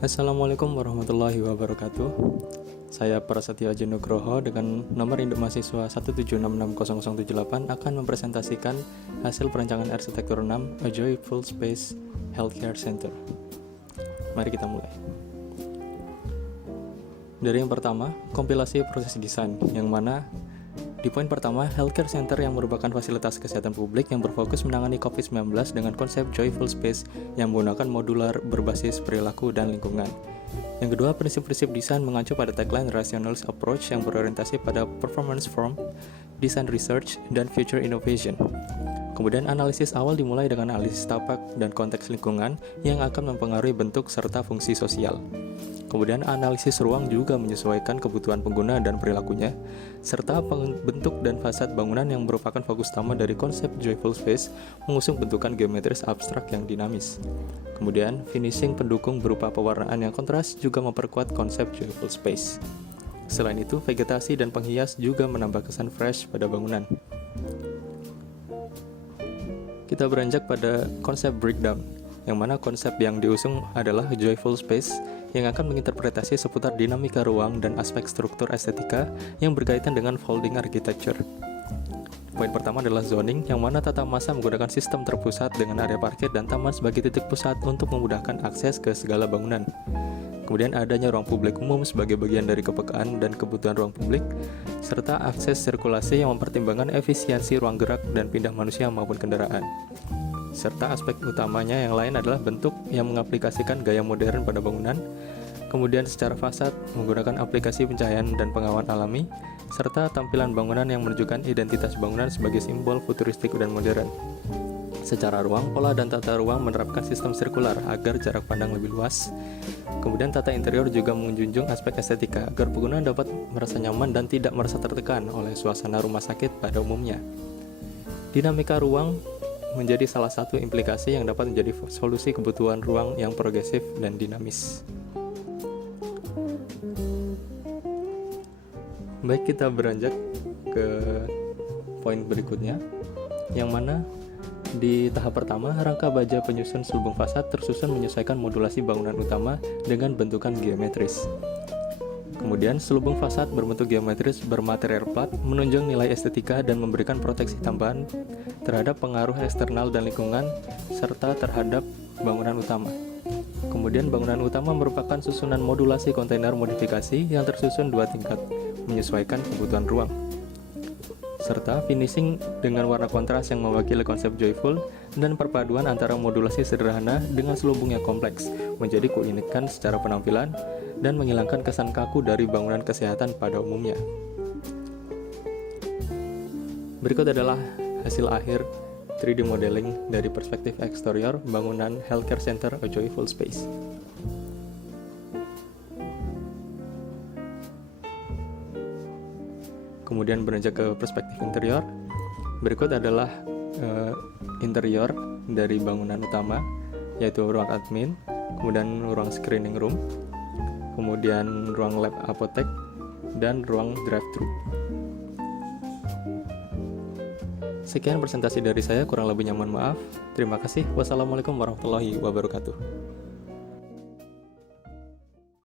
Assalamualaikum warahmatullahi wabarakatuh. Saya Prasetyo Aji Nugroho dengan nomor induk mahasiswa 1766078 akan mempresentasikan hasil perancangan arsitektur 6 A Joyful Space Healthcare Center. Mari kita mulai. Dari yang pertama, kompilasi proses desain, yang mana di poin pertama, healthcare center yang merupakan fasilitas kesehatan publik yang berfokus menangani COVID-19 dengan konsep Joyful Space yang menggunakan modular berbasis perilaku dan lingkungan. Yang kedua, prinsip-prinsip desain mengacu pada tagline Rationalist Approach yang berorientasi pada Performance From, Design Research, dan Future Innovation. Kemudian analisis awal dimulai dengan analisis tapak dan konteks lingkungan yang akan mempengaruhi bentuk serta fungsi sosial. Kemudian analisis ruang juga menyesuaikan kebutuhan pengguna dan perilakunya, serta bentuk dan fasad bangunan yang merupakan fokus utama dari konsep Joyful Space mengusung bentukan geometris abstrak yang dinamis. Kemudian finishing pendukung berupa pewarnaan yang kontras juga memperkuat konsep Joyful Space. Selain itu, vegetasi dan penghias juga menambah kesan fresh pada bangunan. Kita beranjak pada konsep breakdown, yang mana konsep yang diusung adalah Joyful Space yang akan menginterpretasi seputar dinamika ruang dan aspek struktur estetika yang berkaitan dengan folding architecture. Poin pertama adalah zoning, yang mana tata masa menggunakan sistem terpusat dengan area parkir dan taman sebagai titik pusat untuk memudahkan akses ke segala bangunan. Kemudian adanya ruang publik umum sebagai bagian dari kepekaan dan kebutuhan ruang publik, serta akses sirkulasi yang mempertimbangkan efisiensi ruang gerak dan pindah manusia maupun kendaraan. Serta aspek utamanya yang lain adalah bentuk yang mengaplikasikan gaya modern pada bangunan, kemudian secara fasad menggunakan aplikasi pencahayaan dan pengawan alami, serta tampilan bangunan yang menunjukkan identitas bangunan sebagai simbol futuristik dan modern. Secara ruang, pola dan tata ruang menerapkan sistem sirkular agar jarak pandang lebih luas. Kemudian tata interior juga menjunjung aspek estetika agar pengguna dapat merasa nyaman dan tidak merasa tertekan oleh suasana rumah sakit pada umumnya. Dinamika ruang menjadi salah satu implikasi yang dapat menjadi solusi kebutuhan ruang yang progresif dan dinamis. Baik, kita beranjak ke poin berikutnya, yang mana di tahap pertama, rangka baja penyusun selubung fasad tersusun menyesuaikan modulasi bangunan utama dengan bentukan geometris. Kemudian, selubung fasad berbentuk geometris bermaterial plat menunjang nilai estetika dan memberikan proteksi tambahan terhadap pengaruh eksternal dan lingkungan, serta terhadap bangunan utama. Kemudian, bangunan utama merupakan susunan modulasi kontainer modifikasi yang tersusun dua tingkat, menyesuaikan kebutuhan ruang. Serta finishing dengan warna kontras yang mewakili konsep joyful dan perpaduan antara modulasi sederhana dengan selubung yang kompleks menjadi keunikan secara penampilan dan menghilangkan kesan kaku dari bangunan kesehatan pada umumnya. Berikut adalah hasil akhir 3D modeling dari perspektif eksterior bangunan Healthcare Center A Joyful Space. Kemudian beranjak ke perspektif interior. Berikut adalah interior dari bangunan utama, yaitu ruang admin, kemudian ruang screening room, kemudian ruang lab apotek, dan ruang drive-thru. Sekian presentasi dari saya, kurang lebihnya mohon maaf. Terima kasih. Wassalamualaikum warahmatullahi wabarakatuh.